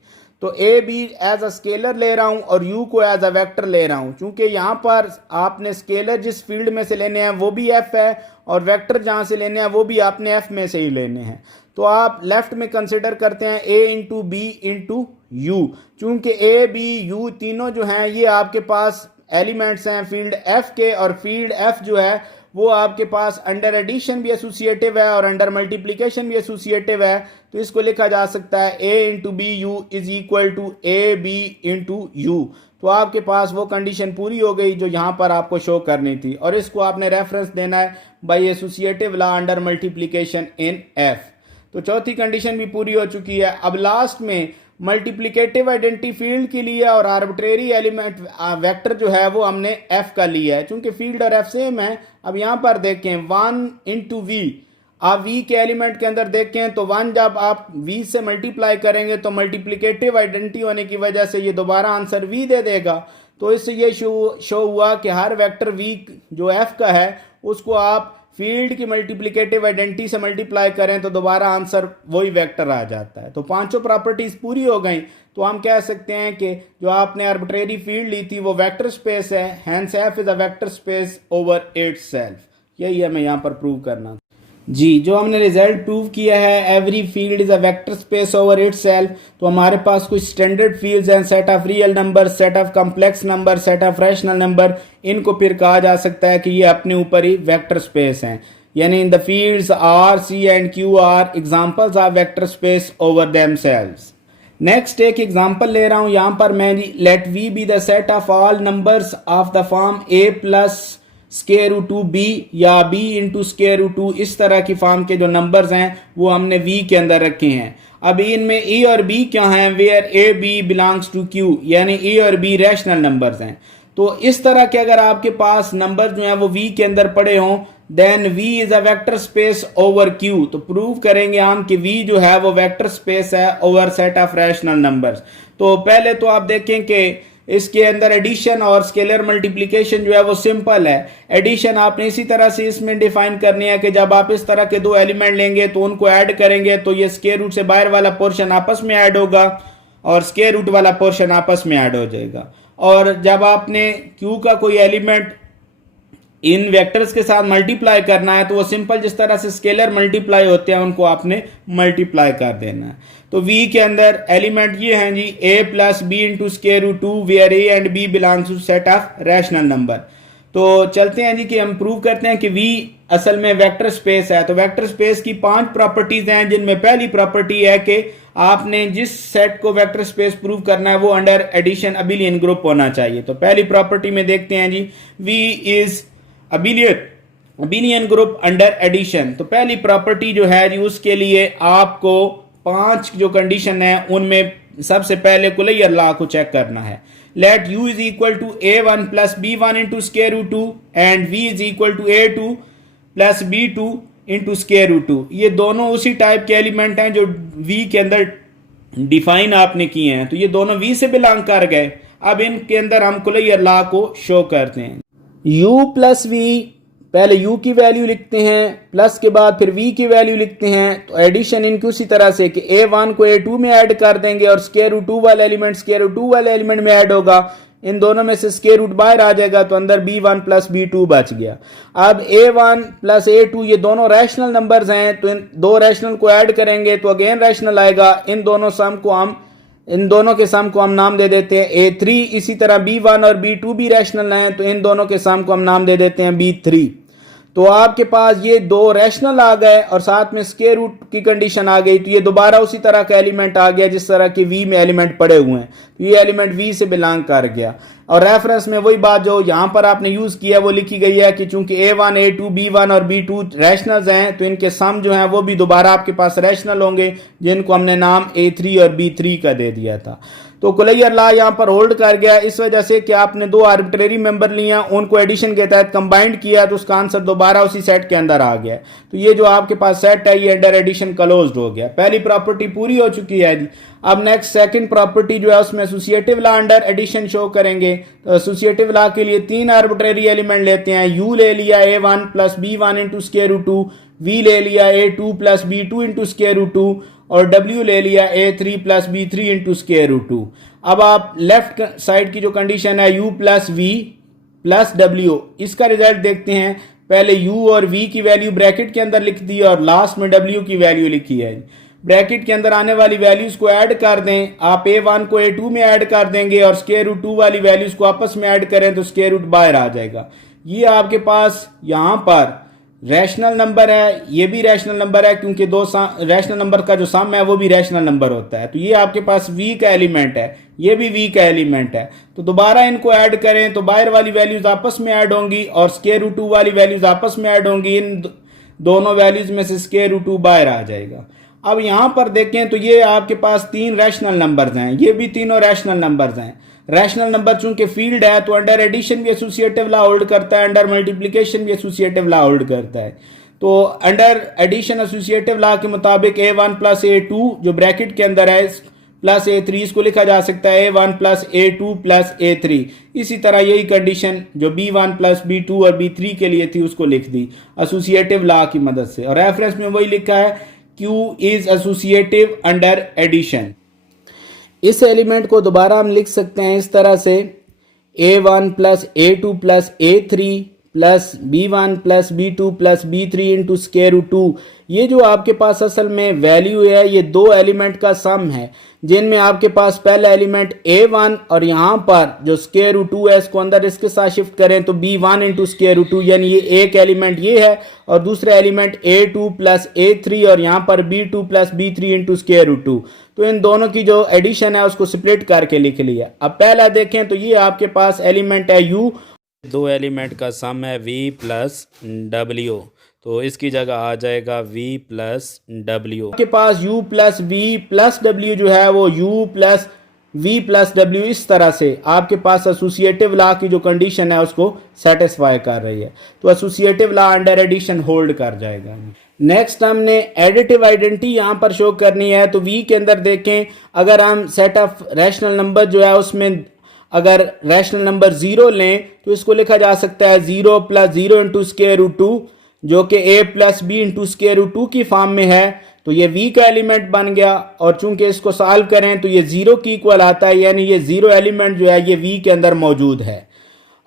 तो a b as a scalar ले रहा हूं और यू को एज अ वेक्टर ले रहा हूं। चूंकि यहां पर आपने स्केलर जिस फील्ड में से लेने हैं वो भी एफ है और वेक्टर जहां से लेने हैं वो भी आपने एफ में से ही लेने हैं। तो आप लेफ्ट में कंसिडर करते हैं ए इंटू बी इंटू यू। चूंकि ए बी यू तीनों जो हैं ये आपके पास एलिमेंट्स हैं फील्ड एफ के, और फील्ड एफ जो है वो आपके पास अंडर एडिशन भी एसोसिएटिव है और अंडर मल्टीप्लिकेशन भी एसोसिएटिव है। तो इसको लिखा जा सकता है a into b u is equal to a b into u. तो आपके पास वो कंडीशन पूरी हो गई जो यहां पर आपको शो करनी थी, और इसको आपने रेफरेंस देना है by associative law under multiplication in F. तो चौथी कंडीशन भी पूरी हो चुकी है। अब लास्ट में मल्टीप्लिकेटिव आइडेंटिटी फील्ड के लिए और आर्बिट्रेरी एलिमेंट वेक्टर जो है वो हमने एफ का लिया है। चूंकि फील्ड और एफ सेम है, अब यहां पर देखें 1 इंटू वी, आप वी के एलिमेंट के अंदर देखें तो 1 जब आप वी से मल्टीप्लाई करेंगे तो मल्टीप्लिकेटिव आइडेंटिटी होने की वजह से ये दोबारा आंसर वी दे देगा। तो इससे ये शो हुआ कि हर वेक्टर वी जो एफ का है उसको आप फील्ड की मल्टीप्लिकेटिव आइडेंटिटी से मल्टीप्लाई करें तो दोबारा आंसर वही वेक्टर आ जाता है। तो पांचों प्रॉपर्टीज पूरी हो गई, तो हम कह सकते हैं कि जो आपने आर्बिट्रेरी फील्ड ली थी वो वेक्टर स्पेस है, hence F is a vector space over itself. यही हमें यहाँ पर प्रूव करना जी। जो हमने रिजल्ट प्रूव किया है every field is a vector space over itself, तो हमारे पास कुछ स्टैंडर्ड फील्ड्स हैं, set of real number, set of complex number, set of rational number. इनको फिर कहा जा सकता है कि ये अपने ऊपर ही वेक्टर स्पेस हैं, यानी in the fields R C and Q are examples of vector space over themselves. Next एक एग्जांपल ले रहा हूं यहां पर मैं, let V be the set of all numbers of the form a plus square root 2 b या b into square root 2। इस तरह की फॉर्म के जो नंबर्स हैं वो हमने वी के अंदर रखे हैं। अब इनमें ए और बी क्या हैं, where a b belongs to Q, यानी ए और बी रैशनल नंबर्स हैं। तो इस तरह के अगर आपके पास नंबर जो हैं वो वी के अंदर पड़े हों, then V is a vector space over Q. तो प्रूव करेंगे हम कि वी जो है वो वेक्टर स्पेस है over set of rational numbers. तो पहले तो आप देखें कि इसके अंदर एडिशन और स्केलर मल्टीप्लिकेशन जो है वो सिंपल है। एडिशन आपने इसी तरह से इसमें डिफाइन करनी है कि जब आप इस तरह के दो एलिमेंट लेंगे तो उनको ऐड करेंगे तो ये स्क्वायर रूट से बाहर वाला पोर्शन आपस में ऐड होगा और स्क्वायर रूट वाला पोर्शन आपस में ऐड हो जाएगा। और जब आपने क्यू का कोई एलिमेंट इन वेक्टर्स के साथ मल्टीप्लाई करना है तो वो सिंपल जिस तरह से स्केलर मल्टीप्लाई होते हैं उनको आपने मल्टीप्लाई कर देना है। तो v के अंदर एलिमेंट ये हैं जी a plus B into square root 2 where a and b belongs to set of rational number. तो चलते हैं जी कि हम प्रूव करते हैं कि v असल में वेक्टर स्पेस है। तो वेक्टर स्पेस की 5 प्रॉपर्टीज हैं, जिनमें पहली प्रॉपर्टी है कि आपने जिस सेट को वेक्टर स्पेस प्रूव करना है वो अंडर एडिशन अबिलियन ग्रुप होना चाहिए। तो पहली प्रॉपर्टी में देखते हैं जी v is abelian group under addition. तो पहली प्रॉपर्टी जो है जी उसके लिए आपको 5 जो कंडीशन है उनमें सबसे पहले कुलैयर लॉ को चेक करना है। Let u is equal to a1 plus b1 into square root 2 and v is equal to a2 plus b2 into square root 2। ये दोनों उसी टाइप के एलिमेंट हैं जो वी के अंदर डिफाइन आपने किए हैं, तो ये दोनों वी से बिलोंग कर गए। अब इनके अंदर हम कुलैयर लॉ को शो करते हैं। u प्लस वी, पहले u की वैल्यू लिखते हैं, प्लस के बाद फिर v की वैल्यू लिखते हैं। तो एडिशन इनकी उसी तरह से कि a1 को a2 में ऐड कर देंगे और स्क्वायर रूट 2 वाला एलिमेंट स्क्वायर रूट 2 वाले एलिमेंट में ऐड होगा। इन दोनों में से स्क्वायर रूट बाहर आ जाएगा तो अंदर b1 प्लस b2 बच गया। अब a1 प्लस a2 ये दोनों रैशनल नंबर्स हैं, तो इन दो रैशनल को ऐड करेंगे तो अगेन रैशनल आएगा। इन दोनों के सम को हम नाम दे देते हैं a3। इसी तरह b1 और b2 भी रैशनल हैं, तो इन दोनों के सम को हम नाम दे देते हैं b3। तो आपके पास ये दो रैशनल आ गए और साथ में स्क्वायर रूट की कंडीशन आ गई, तो ये दोबारा उसी तरह का एलिमेंट आ गया जिस तरह के v में एलिमेंट पड़े हुए हैं, तो ये एलिमेंट v से बिलोंग कर गया। और रेफरेंस में वही बात जो यहां पर आपने यूज किया वो लिखी गई है कि चूंकि a1 a2 b1 और b2 रैशनल्स हैं, तो इनके सम जो हैं वो भी दोबारा आपके पास रैशनल होंगे, जिनको हमने नाम a3 और b3 का दे दिया था। तो कुलैयर लॉ यहां पर होल्ड कर गया इस वजह से कि आपने दो आर्बिट्रेरी मेंबर लिया, उनको एडिशन के तहत कंबाइंड किया, तो उसका आंसर दोबारा उसी सेट के अंदर आ गया। तो ये जो आपके पास सेट है ये अंडर एडिशन क्लोज्ड हो गया। पहली प्रॉपर्टी पूरी हो चुकी है जी। अब नेक्स्ट सेकंड प्रॉपर्टी जो है उसमें associative law under addition show करेंगे। तो एसोसिएटिव लॉ के लिए तीन आर्बिट्रेरी एलिमेंट लेते हैं। u ले लिया a1 plus b1 into square root 2, v ले लिया a2 plus b2 into square root 2 और w ले लिया a3 plus b3 into square root 2। अब आप लेफ्ट साइड की जो कंडीशन है u plus v plus w, इसका रिजल्ट देखते हैं। पहले u और v की वैल्यू ब्रैकेट के अंदर लिख दी और लास्ट में w की वैल्यू लिखी है। ब्रैकेट के अंदर आने वाली वैल्यूज को ऐड कर दें। आप a1 को a2 में ऐड कर देंगे और स्क्वायर रूट 2 वाली वैल्यूज को आपस में ऐड करें तो स्क्वायर रूट बाहर आ जाएगा। ये आपके पास यहां पर रैशनल नंबर है, ये भी रैशनल नंबर है क्योंकि दो रैशनल नंबर का जो सम है वो भी रैशनल नंबर होता है। तो ये आपके पास v का एलिमेंट है, ये भी v का एलिमेंट है। तो दोबारा इनको ऐड करें तो बाहर वाली वैल्यूज आपस में ऐड होंगी और स्क्वायर रूट 2 वाली वैल्यूज आपस में ऐड होंगी। इन दोनों वैल्यूज में से स्क्वायर रूट 2 बाहर आ जाएगा। अब यहां पर देखें तो ये आपके पास तीन रैशनल नंबर्स हैं, ये भी तीनों रैशनल नंबर्स हैं। रैशनल नंबर चूंकि फील्ड है तो अंडर एडिशन भी एसोसिएटिव लॉ होल्ड करता है, अंडर मल्टीप्लिकेशन भी एसोसिएटिव लॉ होल्ड करता है। तो अंडर एडिशन एसोसिएटिव लॉ के मुताबिक a1 प्लस a2 जो ब्रैकेट के अंदर है प्लस a3, इसको लिखा जा सकता है a1 plus a2 plus a3। इसी तरह यही कंडीशन जो b1 प्लस b2 और b3 के लिए थी उसको लिख दी एसोसिएटिव लॉ की मदद से। और रेफरेंस में वही लिखा है Q is associative under addition. इस एलिमेंट को दोबारा हम लिख सकते हैं इस तरह से a1 plus a2 plus a3 plus b1 plus b2 plus b3 into square root 2। ये जो आपके पास असल में वैल्यू है ये दो एलिमेंट का सम है, जिनमें आपके पास पहला एलिमेंट a1 और यहाँ पर जो स्क्वायर रूट 2 है इसको अंदर इसके साथ शिफ्ट करें तो b1 इंटू स्क्वायर रूट 2, यानी ये एक एलिमेंट ये है और दूसरा एलिमेंट a2 प्लस a3 और यहाँ पर b2 plus b3 into square root 2। तो इन दोनों की जो एडिशन है उसको स्प्लिट करके लिख लिया। अब पहला देखें तो ये आपके पास एलिमेंट है u, दो एलिमेंट का सम है v प्लस w, तो इसकी जगह आ जाएगा v प्लस w। आपके पास u plus v plus w जो है वो u plus v plus w, इस तरह से आपके पास एसोसिएटिव लॉ की जो कंडीशन है उसको सेटिस्फाई कर रही है। तो associative law under addition hold कर जाएगा। नेक्स्ट हमने एडिटिव आइडेंटिटी यहाँ पर शो करनी है। तो v के अंदर देखें, अगर हम सेट ऑफ रैशनल नंबर जो है उसमें अगर रैशनल नंबर 0 लें तो इसको लिखा जा सकता है 0 प्लस 0 इंटू स्क्वायर रूट 2 जो कि a plus b into square root 2 की फॉर्म में है। तो ये v का एलिमेंट बन गया और चूंकि इसको सॉल्व करें तो ये 0 की इक्वल आता है, यानी ये 0 एलिमेंट जो है ये v के अंदर मौजूद है।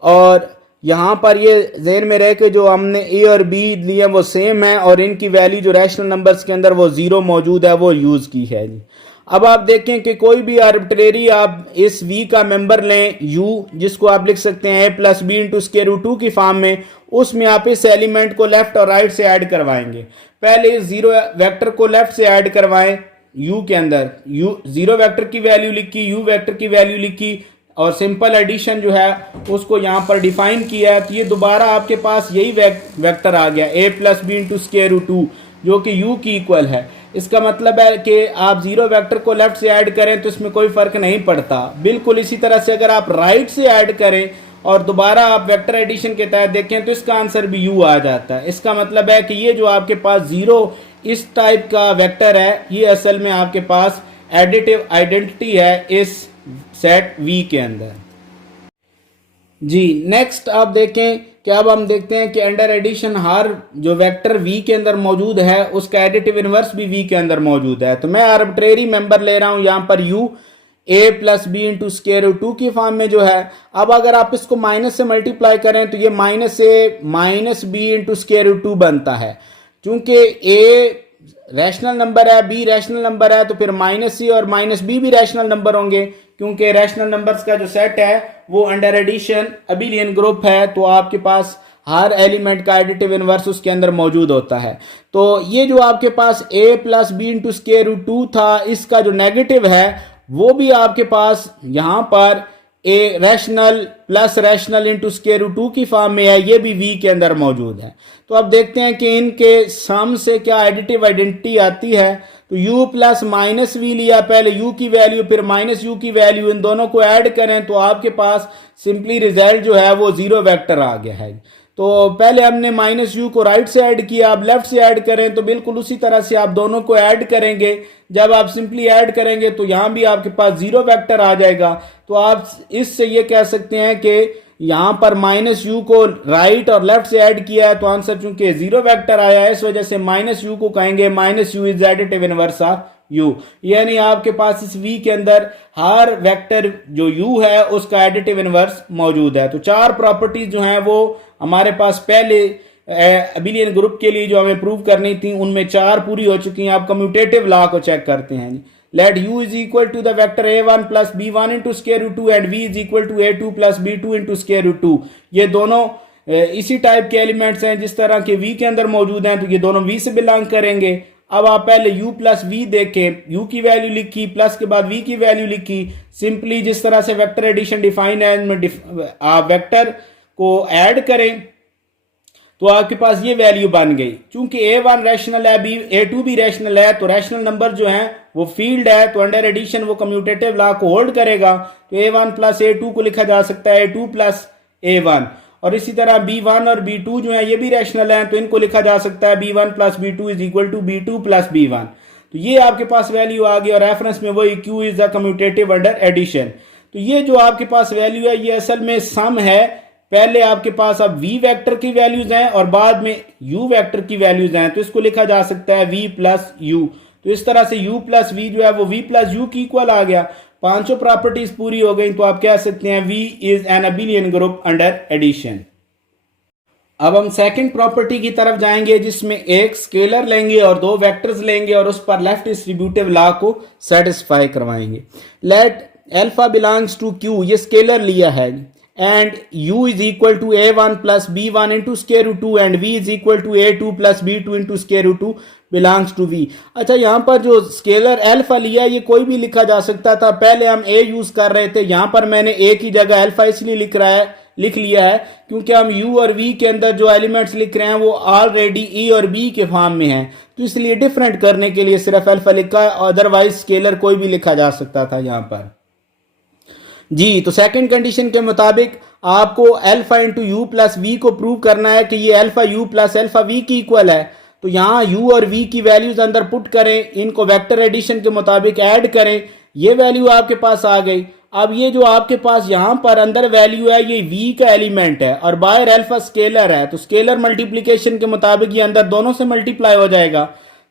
और यहाँ पर ये ज़हन में रहे कि जो हमने a और b लिए वो सेम है और इनकी वैल्यू जो रैशनल नंबर्स के अंदर वो 0 मौजूद है वो यूज़ की है जी। अब आप देखें कि कोई भी आर्बिट्रेरी आप इस v का मेंबर लें u, जिसको आप लिख सकते हैं a plus b into square root 2 की फॉर्म में, उसमें आप इस एलिमेंट को लेफ्ट और राइट से ऐड करवाएंगे। पहले इस जीरो वेक्टर को लेफ्ट से ऐड करवाएं u के अंदर, u जीरो वेक्टर की वैल्यू लिखी, u वेक्टर की वैल्यू लिखी और सिंपल एडिशन जो है उसको यहाँ पर डिफाइन किया है। तो ये दोबारा आपके पास यही वेक्टर आ गया a plus b into square root 2 जो कि u की इक्वल है। इसका मतलब है कि आप जीरो वेक्टर को लेफ्ट से ऐड करें तो इसमें कोई फर्क नहीं पड़ता। बिल्कुल इसी तरह से अगर आप राइट से ऐड करें और दोबारा आप वेक्टर एडिशन के तहत देखें तो इसका आंसर भी u आ जाता है। इसका मतलब है कि ये जो आपके पास जीरो इस टाइप का वेक्टर है ये असल में आपके पास एडिटिव आइडेंटिटी है इस सेट V के अंदर। जी नेक्स्ट आप देखें कि अब हम देखते हैं कि अंडर एडिशन हर जो वेक्टर V के अंदर मौजूद है उसका एडिटिव इनवर्स भी V के अंदर मौजूद है। तो मैं आर्बिट्रेरी मेंबर ले रहा हूं यहां पर u a plus B into square root 2 की फॉर्म में जो है। अब अगर आप इसको माइनस से मल्टीप्लाई करें तो ये minus a minus b into square root 2 बनता है। चूंकि a रैशनल नंबर है, बी रैशनल नंबर है, तो फिर माइनस सी और माइनस बी भी रैशनल नंबर होंगे क्योंकि रैशनल नंबर्स का जो सेट है वो अंडर एडिशन अबिलियन ग्रुप है। तो आपके पास हर एलिमेंट का एडिटिव इनवर्स उसके अंदर मौजूद होता है। तो ये जो आपके पास a plus B into square root 2 था इसका जो नेगेटिव है वो भी आपके पास यहां पर a rational plus rational into square root 2 की फॉर्म में है, ये भी v के अंदर मौजूद है। तो अब देखते हैं कि इनके सम से क्या एडिटिव आइडेंटिटी आती है। तो u प्लस माइनस वी लिया, पहले u की वैल्यू फिर माइनस u की वैल्यू, इन दोनों को ऐड करें तो आपके पास सिंपली रिजल्ट जो है वो जीरो वेक्टर आ गया है। तो पहले हमने माइनस यू को राइट से ऐड किया, अब लेफ्ट से ऐड करें तो बिल्कुल उसी तरह से आप दोनों को ऐड करेंगे। जब आप सिंपली ऐड करेंगे तो यहां भी आपके पास जीरो वेक्टर आ जाएगा। तो आप इससे ये कह सकते हैं कि यहां पर माइनस यू को राइट और लेफ्ट से ऐड किया है तो आंसर चूंकि जीरो वेक्टर आया है इस वजह से माइनस यू को कहेंगे minus you is additive inverse of u। यानी आपके पास इस v के अंदर हर वेक्टर जो u है उसका एडिटिव इनवर्स मौजूद है। तो चार प्रॉपर्टीज जो हैं वो हमारे पास पहले अबिलियन ग्रुप के लिए जो हमें प्रूव करनी थी उनमें चार पूरी हो चुकी हैं। आप कम्यूटेटिव लॉ को चेक करते हैं। Let u is equal to the vector a1 plus b1 into square root 2 and v is equal to a2 plus b2 into square root 2। ये दोनों इसी टाइप के एलिमेंट्स हैं जिस तरह के v के अंदर मौजूद हैं, तो ये दोनों v से बिलोंग करेंगे। अब आप पहले u प्लस v देखें, u की वैल्यू लिखी प्लस के बाद v की वैल्यू लिखी। सिंपली जिस तरह से वेक्टर एडिशन डिफाइन है आप वेक्टर को ऐड करें तो आपके पास ये वैल्यू बन गई। चूंकि a1 रैशनल है, a2 भी रैशनल है, तो रैशनल नंबर जो है वो फील्ड है, तो अंडर एडिशन वो कम्यूटेटिव लॉ को होल्ड करेगा। तो a1 प्लस a2 को लिखा जा सकता है a2 प्लस a1। और इसी तरह b1 और b2 जो है ये भी रैशनल है, तो इनको लिखा जा सकता है b1 plus b2 is equal to b2 plus b1। तो ये आपके पास वैल्यू आ गई और रेफरेंस में वही q is the commutative under addition. तो ये जो आपके पास वैल्यू है ये असल में सम है। पहले आपके पास अब v वेक्टर की वैल्यूज हैं और बाद में u वेक्टर की वैल्यूज हैं, तो इसको लिखा जा सकता है v प्लस u। तो इस तरह से u प्लस v जो है वो v प्लस u की इक्वल आ गया। पांचों प्रॉपर्टीज पूरी हो गई तो आप कह सकते हैं v is an abelian group under addition. अब हम सेकंड प्रॉपर्टी की तरफ जाएंगे जिसमें एक स्केलर लेंगे और दो वेक्टर्स लेंगे और उस पर लेफ्ट डिस्ट्रीब्यूटिव लॉ को सेटिस्फाई करवाएंगे। Let alpha belongs to q, ये स्केलर लिया है, and u is equal to a1 plus b1 into square root 2 and v is equal to a2 plus b2 into square root 2 belongs to v। अच्छा यहाँ पर जो scalar alpha लिया ये कोई भी लिखा जा सकता था। पहले हम a यूज कर रहे थे, यहाँ पर मैंने a की जगह अल्फा इसलिए लिख लिया है क्योंकि हम u और v के अंदर जो एलिमेंट्स लिख रहे हैं वो ऑलरेडी e और b के फॉर्म में हैं, तो इसलिए डिफरेंट करने के लिए सिर्फ अल्फा लिखा, अदरवाइज स्केलर कोई भी लिखा जा सकता था यहाँ पर। जी तो सेकंड कंडीशन के मुताबिक आपको alpha into u plus v को प्रूव करना है कि ये alpha u plus alpha v की इक्वल है। तो यहाँ u और v की वैल्यूज अंदर पुट करें, इनको वेक्टर एडिशन के मुताबिक ऐड करें, ये वैल्यू आपके पास आ गई। अब ये जो आपके पास यहाँ पर अंदर वैल्यू है ये v का एलिमेंट है और बाहर अल्फा स्केलर है, तो स्केलर मल्टीप्लीकेशन के मुताबिक ये अंदर दोनों से मल्टीप्लाई हो जाएगा।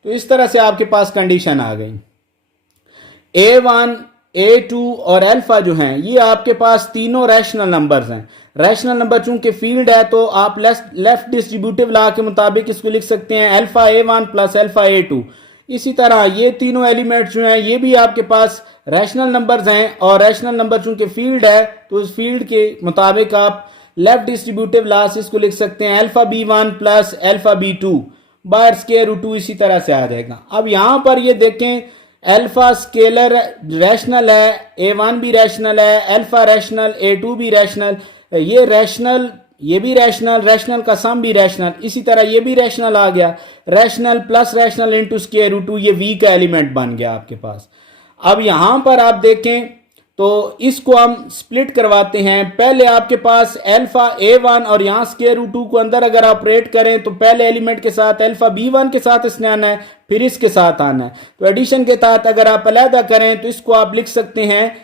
तो इस तरह से आपके पास कंडीशन आ गई। a1 a2 और अल्फा जो हैं ये आपके पास तीनों रैशनल नंबर्स हैं। रैशनल नंबर चूंकि फील्ड है तो आप लेफ्ट डिस्ट्रीब्यूटिव लॉ के मुताबिक इसको लिख सकते हैं alpha a1 plus alpha a2। इसी तरह ये तीनों एलिमेंट्स जो हैं ये भी आपके पास रैशनल नंबर्स हैं और रैशनल नंबर चूंकि फील्ड है तो उस फील्ड के मुताबिक आप लेफ्ट डिस्ट्रीब्यूटिव लॉ से इसको लिख सकते हैं alpha b1 plus alpha b2 बाहर स्क्वायर रूट 2 इसी तरह से आ जाएगा। अब यहां पर ये देखें अल्फा स्केलर रैशनल है, a1 भी रैशनल है, अल्फा रैशनल, a2 भी रैशनल, ये रैशनल, ये भी रैशनल, रैशनल का सम भी रैशनल, इसी तरह ये भी रैशनल आ गया। Rational plus rational into square root 2 ये v का एलिमेंट बन गया आपके पास। अब यहां पर आप देखें तो इसको हम स्प्लिट करवाते हैं। पहले आपके पास अल्फा A1 और यहाँ स्क्वायर रूट 2 को अंदर अगर ऑपरेट करें तो पहले एलिमेंट के साथ अल्फा B1 के साथ इसने आना है, फिर इसके साथ आना है। तो एडिशन के तहत अगर आप अलहदा करें तो इसको आप लिख सकते हैं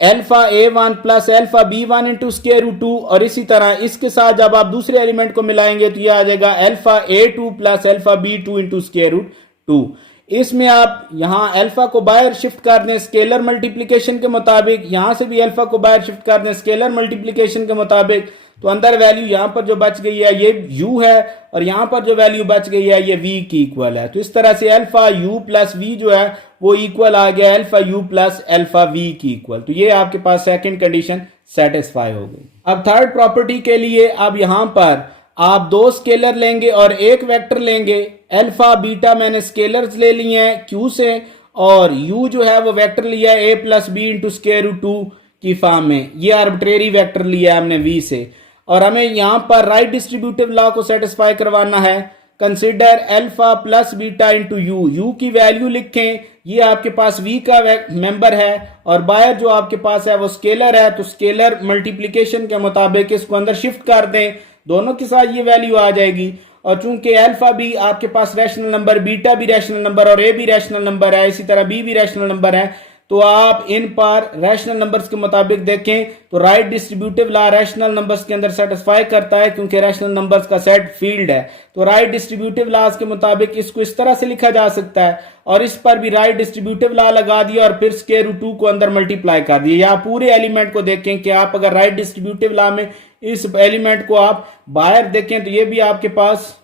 alpha A1 plus alpha B1 into square root 2, और इसी तरह इसके साथ जब आप दूसरे एलिमेंट को मिलाएंगे तो यह आ जाएगा alpha A2 plus alpha B2 into square root 2। इसमें आप यहां अल्फा को बाहर शिफ्ट कर दें स्केलर मल्टीप्लिकेशन के मुताबिक, यहां से भी अल्फा को बाहर शिफ्ट कर दें स्केलर मल्टीप्लिकेशन के मुताबिक, तो अंदर वैल्यू यहां पर जो बच गई है ये u है, और यहां पर जो वैल्यू बच गई है ये v की इक्वल है। तो इस तरह से अल्फा u प्लस v जो है वो इक्वल आ गया alpha u plus alpha v की इक्वल। तो ये आपके पास सेकंड कंडीशन सेटिस्फाई हो गई। अब थर्ड प्रॉपर्टी के लिए अब यहां पर आप दो स्केलर लेंगे और एक वेक्टर लेंगे। अल्फा बीटा मैंने स्केलर्स ले लिए हैं q से, और u जो है वो वेक्टर लिया है a plus B into square root 2 की फॉर्म में। ये आर्बिट्रेरी वेक्टर लिया है हमने v से, और हमें यहां पर राइट डिस्ट्रीब्यूटिव लॉ को सेटिस्फाई करवाना है। Consider alpha plus beta into you की वैल्यू लिखें, ये आपके पास v का मेंबर है और बाहर जो आपके पास है वो स्केलर है, तो स्केलर मल्टीप्लिकेशन के मुताबिक इसको अंदर शिफ्ट कर दें, दोनों के साथ ये वैल्यू आ जाएगी। और चूंकि अल्फा भी आपके पास रैशनल नंबर, बीटा भी रैशनल नंबर और ए भी रैशनल नंबर है, इसी तरह बी भी रैशनल नंबर है, तो आप इन पर रैशनल नंबर्स के मुताबिक देखें तो right distributive law rational numbers के अंदर सेटिस्फाई करता है, क्योंकि रैशनल नंबर्स का सेट फील्ड है। तो राइट डिस्ट्रीब्यूटिव लॉज के मुताबिक इसको इस तरह से लिखा जा सकता है, और इस पर भी राइट डिस्ट्रीब्यूटिव लॉ लगा दिया और फिर स्क्वायर रूट 2 को अंदर मल्टीप्लाई कर दिया। या पूरे एलिमेंट को देखें कि आप अगर राइट डिस्ट्रीब्यूटिव लॉ में इस एलिमेंट को आप बाहर देखें तो ये भी आपके पास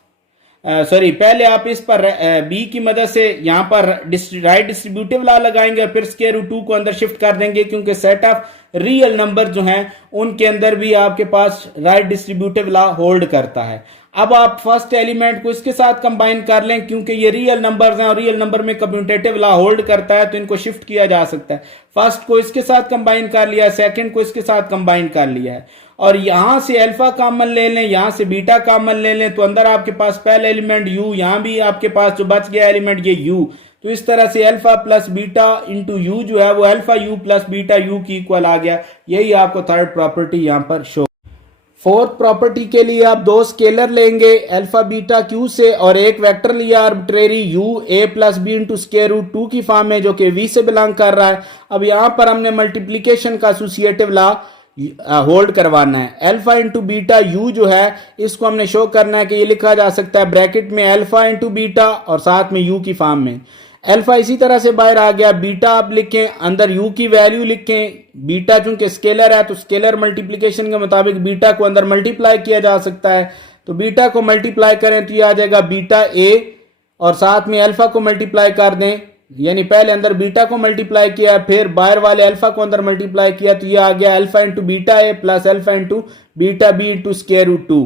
पहले आप इस पर बी की मदद से यहां पर राइट डिस्ट्रीब्यूटिव लॉ लगाएंगे और फिर स्क्वायर रूट 2 को अंदर शिफ्ट कर देंगे, क्योंकि सेट ऑफ रियल नंबर जो हैं उनके अंदर भी आपके पास राइट डिस्ट्रीब्यूटिव लॉ होल्ड करता है। अब आप फर्स्ट एलिमेंट को इसके साथ कंबाइन कर लें, क्योंकि ये रियल नंबर्स हैं और रियल नंबर में कम्यूटेटिव लॉ होल्ड करता है, तो इनको शिफ्ट किया जा सकता है। फर्स्ट को इसके साथ कंबाइन कर लिया, सेकंड को इसके साथ कंबाइन कर लिया है, और यहां से अल्फा कॉमन ले लें, यहां से बीटा कॉमन ले लें, तो अंदर आपके पास पहला एलिमेंट u, यहां भी आपके पास जो बच गया एलिमेंट ये u। तो इस तरह से alpha plus beta into u जो है वो alpha u plus beta you की इक्वल आ गया। यही आपको थर्ड प्रॉपर्टी यहां पर शो। फोर्थ प्रॉपर्टी के लिए आप दो स्केलर लेंगे अल्फा बीटा क्यू से, और एक वेक्टर लिया arbitrary u a plus B into square root 2 की फॉर्म में, जो कि v से बिलोंग कर रहा है। अब यहां पर हमने मल्टीप्लीकेशन का एसोसिएटिव लॉ होल्ड करवाना है। अल्फा इंटू बीटा यू जो है इसको हमने शो करना है कि ये लिखा जा सकता है ब्रैकेट में अल्फा इंटू बीटा और साथ में यू की फॉर्म में। अल्फा इसी तरह से बाहर आ गया, बीटा आप लिखें, अंदर यू की वैल्यू लिखें। बीटा चूंकि स्केलर है तो स्केलर मल्टीप्लिकेशन के मुताबिक बीटा को अंदर मल्टीप्लाई किया जा सकता है, तो बीटा को मल्टीप्लाई करें तो ये आ जाएगा बीटा ए, और साथ में अल्फा को मल्टीप्लाई कर दें, यानी पहले अंदर बीटा को मल्टीप्लाई किया फिर बाहर वाले अल्फा को अंदर मल्टीप्लाई किया, तो ये आ गया alpha into beta a plus alpha into beta b into square root 2।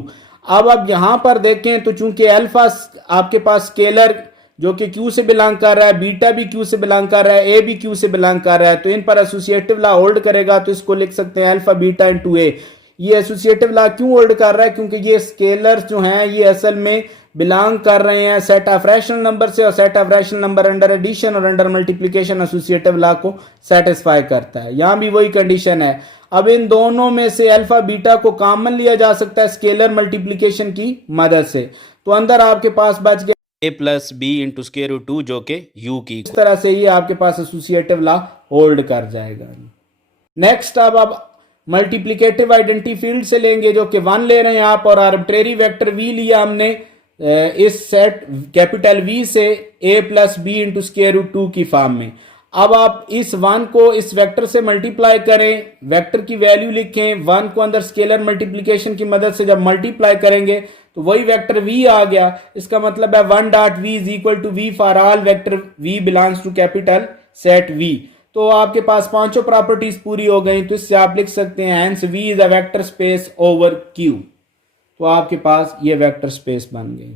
अब यहां पर देखें तो चूंकि अल्फा आपके पास स्केलर जो कि क्यू से बिलोंग कर रहा है, बीटा भी क्यू से बिलोंग कर रहा है, ए भी क्यू से बिलोंग कर रहा है, तो इन पर एसोसिएटिव लॉ होल्ड करेगा, तो इसको लिख सकते हैं अल्फा बीटा इंटू ए। ये एसोसिएटिव लॉ क्यों होल्ड कर रहा है? क्योंकि ये स्केलर्स जो हैं ये असल में बिलोंग कर रहे हैं सेट ऑफ रैशनल नंबर से, और set of rational number under addition और अंडर मल्टीप्लिकेशन एसोसिएटिव लॉ को सेटिस्फाई करता है। यहां भी वही कंडीशन है। अब इन दोनों में से अल्फा बीटा को कॉमन लिया जा सकता है स्केलर मल्टीप्लिकेशन की मदद से, तो अंदर आपके पास बच गया a plus B into square root 2 जो कि u की। इस तरह से ये आपके पास एसोसिएटिव लॉ होल्ड कर जाएगा। नेक्स्ट अब आप मल्टीप्लिकेटिव आइडेंटिटी फील्ड से लेंगे, जो कि 1 ले रहे हैं आप, और आर्बिट्रेरी वेक्टर v लिया हमने इस सेट कैपिटल V से a plus B into square root 2 की फॉर्म में। अब आप इस 1 को इस वेक्टर से मल्टीप्लाई करें, वेक्टर की वैल्यू लिखें, 1 को अंदर स्केलर मल्टीप्लिकेशन की मदद से जब मल्टीप्लाई करेंगे तो वही वेक्टर v आ गया। इसका मतलब है 1 dot v is equal to v for all vector v belongs to capital set v। तो आपके पास पांचों प्रॉपर्टीज पूरी हो गई, तो इससे आप लिख सकते हैं hence v is a vector space over q। तो आपके पास ये वेक्टर स्पेस बन गई।